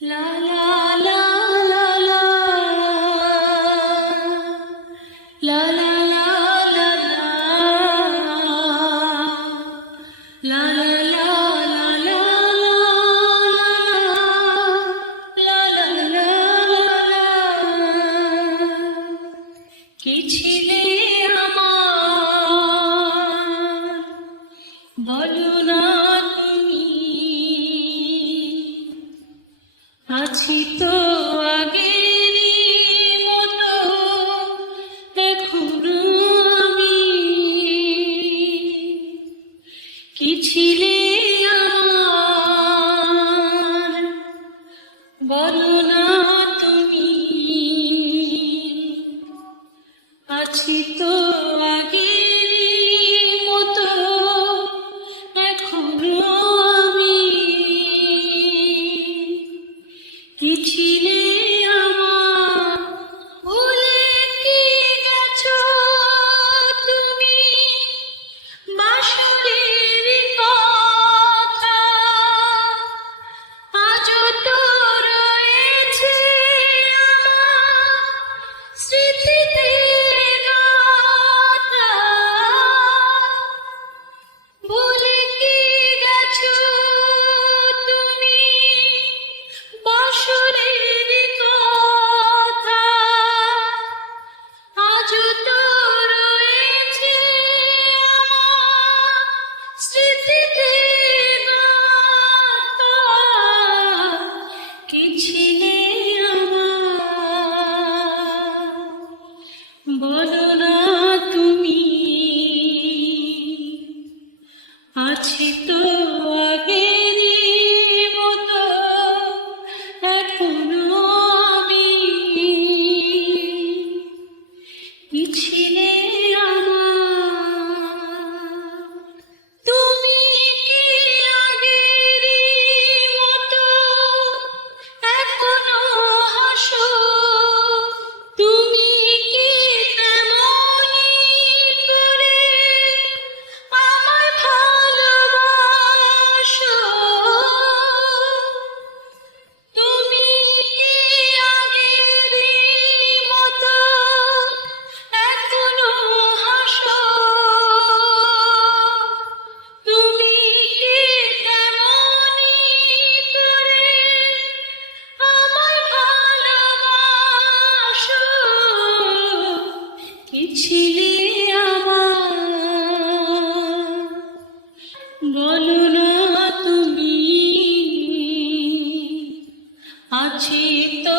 La la la la la la la la la la la কি ছিলে আমার বলো না তুমি আছি তো আগেরই মতো এখনো আমি কি ছিলে আমার বলো না তুমি আছি তো আগেরই মতো এখনো আমি কি ছিলে আমার ভুলে কি গেছো তুমি বাসরের কথা আজও তো রয়েছে আমার স্মৃতিতে গাথা ভুলে কি গেছো তুমি বাসরের কথা আজও তো রয়েছে আমার স্মৃতিতে গাথা কি ছিলে আমার বলো না তুমি আছি তো আগেরই মতো এখনো আমি কি ছিলে আমার তুমি কি আগেরই মতো এখনো হাসো তুমি কি তেমনি করে আমায় ভালোবাসো তুমি কি আগেরই মতো এখনো হাসো তুমি কি তেমনি করে আমায় ভালোবাসো কি ছিলে আমার বলো না তুমি আছি তো